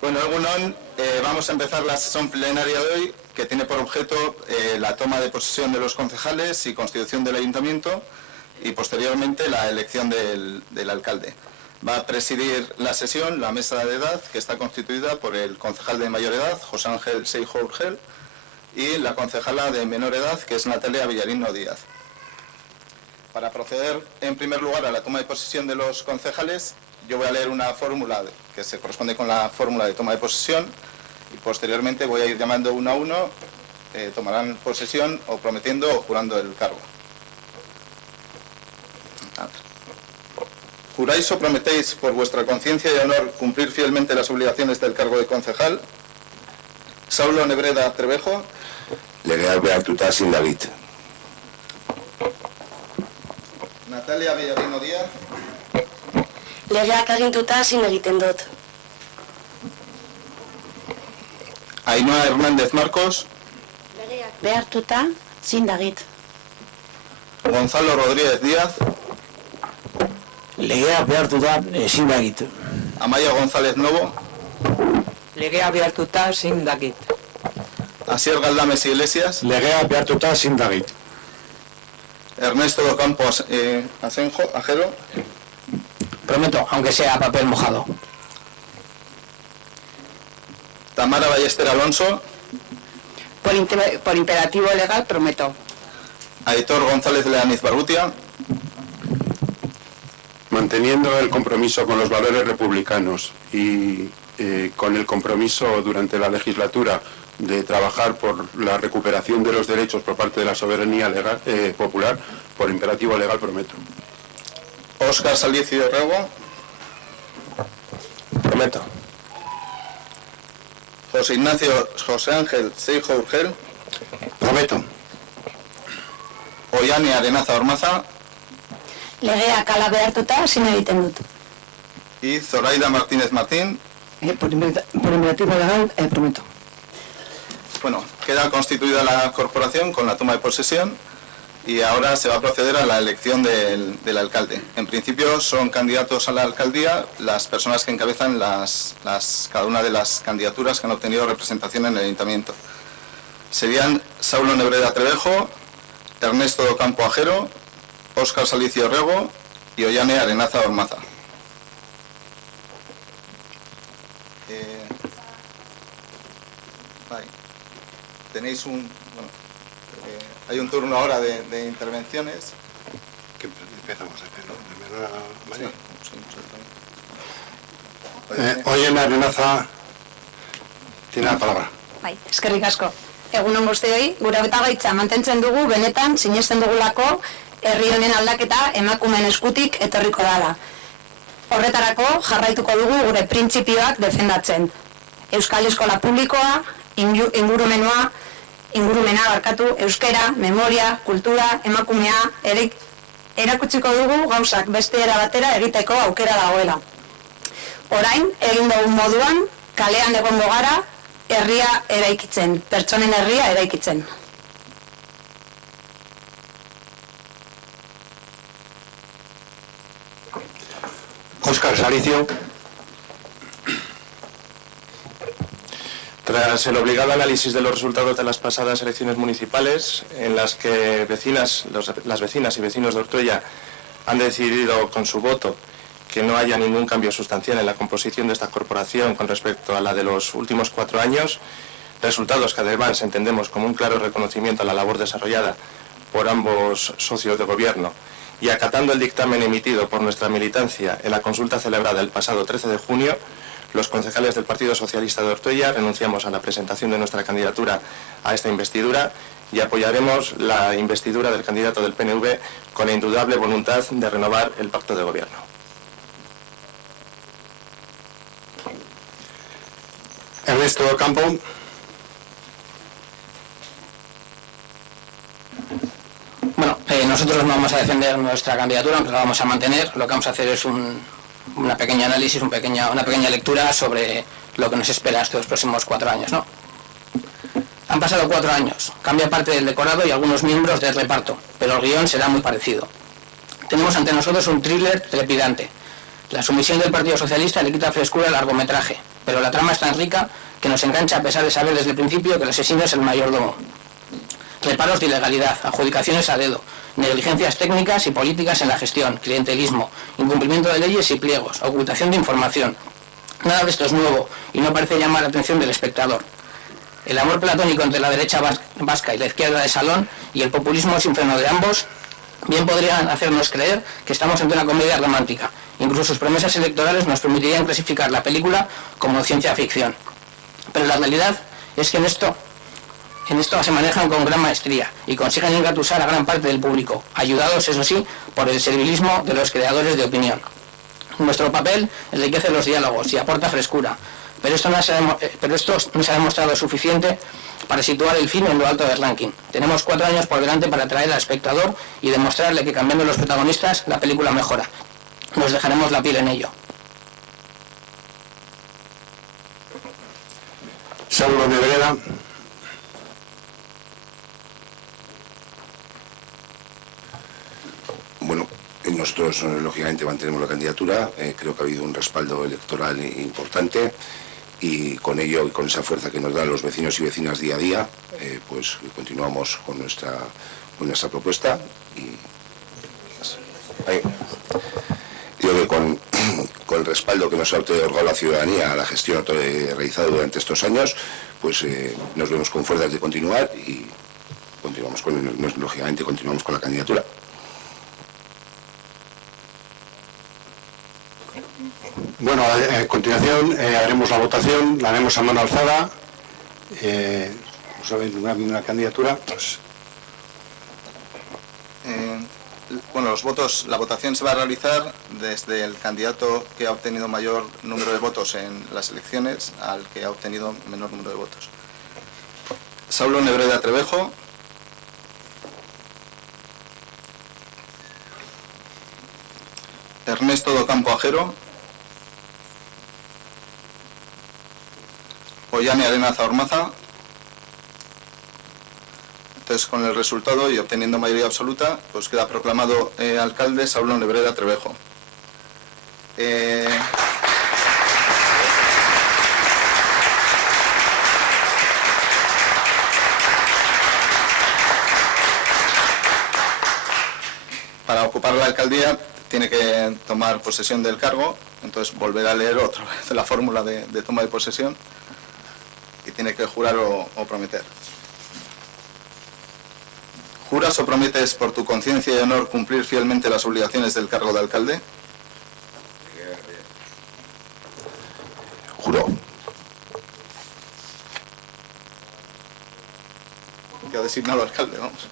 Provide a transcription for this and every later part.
Bueno, vamos a empezar la sesión plenaria de hoy, que tiene por objeto la toma de posesión de los concejales y constitución del ayuntamiento y posteriormente la elección del alcalde. Va a presidir la sesión la mesa de edad, que está constituida por el concejal de mayor edad, José Ángel Seijo Urgel, y la concejala de menor edad, que es Natalia Villarino Díaz. Para proceder, en primer lugar, a la toma de posesión de los concejales, yo voy a leer una fórmula que se corresponde con la fórmula de toma de posesión y posteriormente voy a ir llamando uno a uno, tomarán posesión o prometiendo o jurando el cargo. ¿Juráis o prometéis por vuestra conciencia y honor cumplir fielmente las obligaciones del cargo de concejal? Saulo Nebreda Trevejo. Legea behartuta sin David. Natalia Villarino Díaz. Legeak agintuta zin egiten dut. Ainhoa Hernández Marcos. Legeak behartuta zin dagit. Gonzalo Rodríguez Díaz. Legea behartuta ezin dakit. Amaia González Novo. Legea behartuta zin dakit. Asier Galdames Iglesias. Legea behartuta ezin dakit. Ernesto Docampo Ajero. Prometo, aunque sea a papel mojado. Tamara Ballester Alonso. Por imperativo legal prometo. Aitor González Leaniz Barrutia. Manteniendo el compromiso con los valores republicanos y con el compromiso durante la legislatura de trabajar por la recuperación de los derechos por parte de la soberanía legal, popular, por imperativo legal prometo. Óscar Salicio Rego. Prometo. José Ángel Seijo Urgel. Prometo. Ollane Arenaza Ormaza. Legeak ala behartuta zin egiten dut. Y Zoraida Martínez Martín. Por imperativo legal prometo. Bueno, queda constituida la corporación con la toma de posesión y ahora se va a proceder a la elección del alcalde. En principio son candidatos a la alcaldía las personas que encabezan cada una de las candidaturas que han obtenido representación en el ayuntamiento. Serían Saulo Nebreda Trevejo, Ernesto Docampo Ajero, Óscar Salicio Rego y Ollane Arenaza Ormaza. Tenéis hay un turno ahora de intervenciones. ¿Qué empezamos a hacer, no? María. Ollane Arenaza tiene la palabra. Bai, eskerrik asko. Egunon guztioi, gure hautagaitza mantentzen dugu, benetan sinesten dugulako herri honen aldaketa emakumeen eskutik etorriko dala. Horretarako jarraituko dugu gure printzipioak defendatzen. Euskal Eskola Publikoa, ingurumena barkatu, euskera, memoria, kultura, emakumea, erakutsiko dugu gauzak beste era batera egiteko aukera dagoela. Orain, egin dugun moduan, kalean egongo gara, herria eraikitzen, pertsonen herria eraikitzen. Óscar Salicio. Tras el obligado análisis de los resultados de las pasadas elecciones municipales, en las que las vecinas y vecinos de Ortuella han decidido con su voto que no haya ningún cambio sustancial en la composición de esta corporación con respecto a la de los últimos 4 años, resultados que además entendemos como un claro reconocimiento a la labor desarrollada por ambos socios de gobierno, y acatando el dictamen emitido por nuestra militancia en la consulta celebrada el pasado 13 de junio, los concejales del Partido Socialista de Ortuella renunciamos a la presentación de nuestra candidatura a esta investidura y apoyaremos la investidura del candidato del PNV con la indudable voluntad de renovar el pacto de gobierno. Ernesto Docampo. Bueno, nosotros no vamos a defender nuestra candidatura, aunque la vamos a mantener. Lo que vamos a hacer es una pequeña análisis, una pequeña lectura sobre lo que nos espera estos próximos 4 años, ¿no? Han pasado 4 años, cambia parte del decorado y algunos miembros del reparto, pero el guión será muy parecido. Tenemos ante nosotros un thriller trepidante. La sumisión del Partido Socialista le quita frescura al largometraje. pero la trama es tan rica que nos engancha a pesar de saber desde el principio que el asesino es el mayordomo. Reparos de ilegalidad, adjudicaciones a dedo, negligencias técnicas y políticas en la gestión, clientelismo, incumplimiento de leyes y pliegos, ocultación de información. Nada de esto es nuevo y no parece llamar la atención del espectador. El amor platónico entre la derecha vasca y la izquierda de Salón y el populismo sin freno de ambos bien podrían hacernos creer que estamos ante una comedia romántica. Incluso sus promesas electorales nos permitirían clasificar la película como ciencia ficción. Pero la realidad es que en esto se manejan con gran maestría y consiguen engatusar a gran parte del público, ayudados, eso sí, por el servilismo de los creadores de opinión. Nuestro papel enriquece los diálogos y aporta frescura, pero esto no se ha demostrado suficiente para situar el film en lo alto del ranking. Tenemos 4 años por delante para atraer al espectador y demostrarle que cambiando los protagonistas la película mejora. Nos dejaremos la piel en ello. Saulo Nebreda. Bueno, nosotros lógicamente mantenemos la candidatura. Creo que ha habido un respaldo electoral importante y con ello y con esa fuerza que nos dan los vecinos y vecinas día a día, pues continuamos con nuestra propuesta y digo que con el respaldo que nos ha otorgado la ciudadanía a la gestión realizada durante estos años, pues nos vemos con fuerzas de continuar y lógicamente continuamos con la candidatura. Bueno, a continuación haremos la votación, la haremos a mano alzada. ¿No sabéis una candidatura? Pues... Bueno, la votación se va a realizar desde el candidato que ha obtenido mayor número de votos en las elecciones al que ha obtenido menor número de votos. Saulo Nebreda Trevejo. Ernesto Docampo Ajero. Ollane Arenaza Ormaza. Entonces, con el resultado y obteniendo mayoría absoluta, pues queda proclamado alcalde Saulo Nebreda Trevejo. Para ocupar la alcaldía tiene que tomar posesión del cargo, entonces volver a leer otra vez la fórmula de toma de posesión y tiene que jurar o prometer. ¿Juras o prometes por tu conciencia y honor cumplir fielmente las obligaciones del cargo de alcalde? Juro. Que ha designado alcalde, vamos.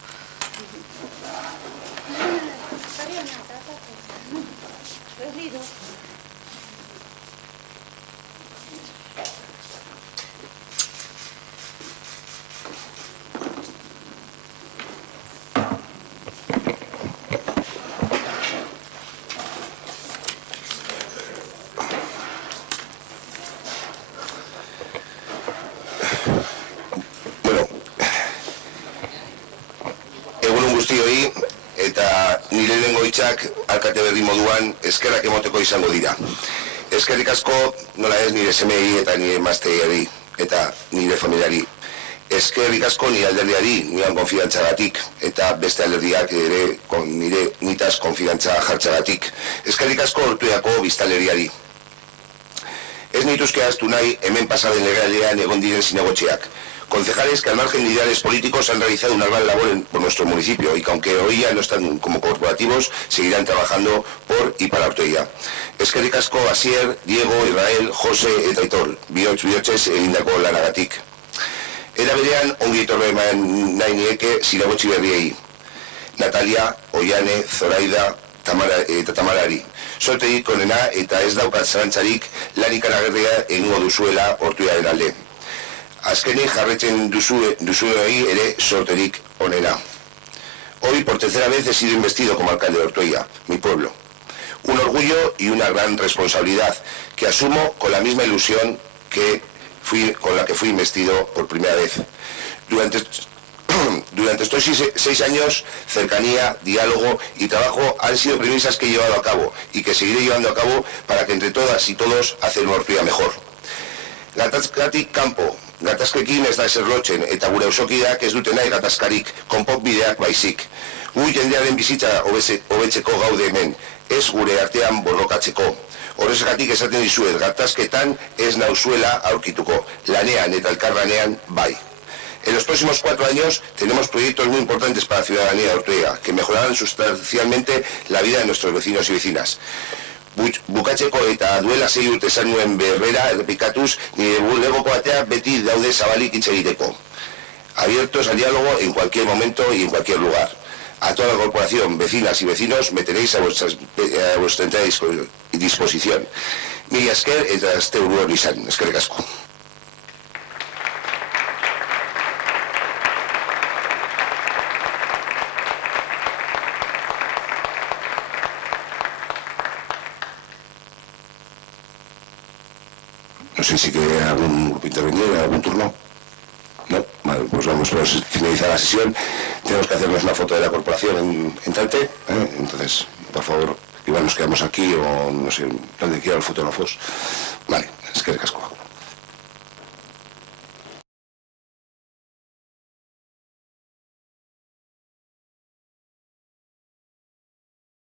Guztioi eta nire lehengo hitzak alkate berri moduan eskerrak emoteko izango dira. Eskerrik asko nola ez nire semei eta nire emazteari eta nire familiari. Eskerrik asko nire alderdiari nian konfidantzagatik eta beste alderdiak ere nitaz konfidantza jartzagatik. Eskerrik asko Ortuellako biztanleriari. Ez nituzke ahaztu nahi hemen pasaden legealdian egon diren zinegotziak. Concejales que al margen de ideales políticos han realizado una gran labor por nuestro municipio y que aunque hoy ya no están como corporativos, seguirán trabajando por y para Ortuella. Eskerrik asko Asier, Diego, Israel, Jose eta Aitor, bihotz-bihotzez egindako lanagatik. Era berean ongi etorri eman nahi nieke zinegotzi berriei. Natalia, Ollane, Zoraida eta Tamarari. Sorterik onena eta ez daukat zalantzarik lan ikaragarria egingo duzuela Ortuellaren alde. Azkenik jarretzen duzuei ere sorterik onena. Hoy por tercera vez he sido investido como alcalde de Ortuella, mi pueblo. Un orgullo y una gran responsabilidad que asumo con la misma ilusión con la que fui investido por primera vez. Durante estos 6 años, cercanía, diálogo y trabajo han sido premisas que he llevado a cabo y que seguiré llevando a cabo para que entre todas y todos hacer una Ortuella mejor. Gatazkatik kanpo, gatazkekin ez da ezer lotzen, eta gure auzokideak ez dute nahi gatazkarik, konponbideak baizik. Gu jendearen bizitza hobetzeko gaude hemen, ez gure artean borrokatzeko. Horrezgatik esaten dizuet, gatazketan ez nauzuela aurkituko, lanean eta elkarlanean bai. En los próximos 4 años tenemos proyectos muy importantes para la ciudadanía de Ortuella, que mejorarán sustancialmente la vida de nuestros vecinos y vecinas. Bukatzeko eta duela 6 urte esan nuen berbera errepikatuz, nire bulegoko atea beti daude zabalik hitz egiteko. Abiertos al diálogo en cualquier momento y en cualquier lugar. A toda la corporación, vecinas y vecinos, me tenéis a vuestra entera disposición. Mila esker eta azte urruan izan, eskerrik asko. No sé si quiere algún grupo intervenir, algún turno. No, vale, pues vamos a finalizar la sesión. Tenemos que hacernos una foto de la corporación en Tante, entonces, por favor, igual nos quedamos aquí o no sé, donde quieran los fotógrafos. Vale, eskerrik asko.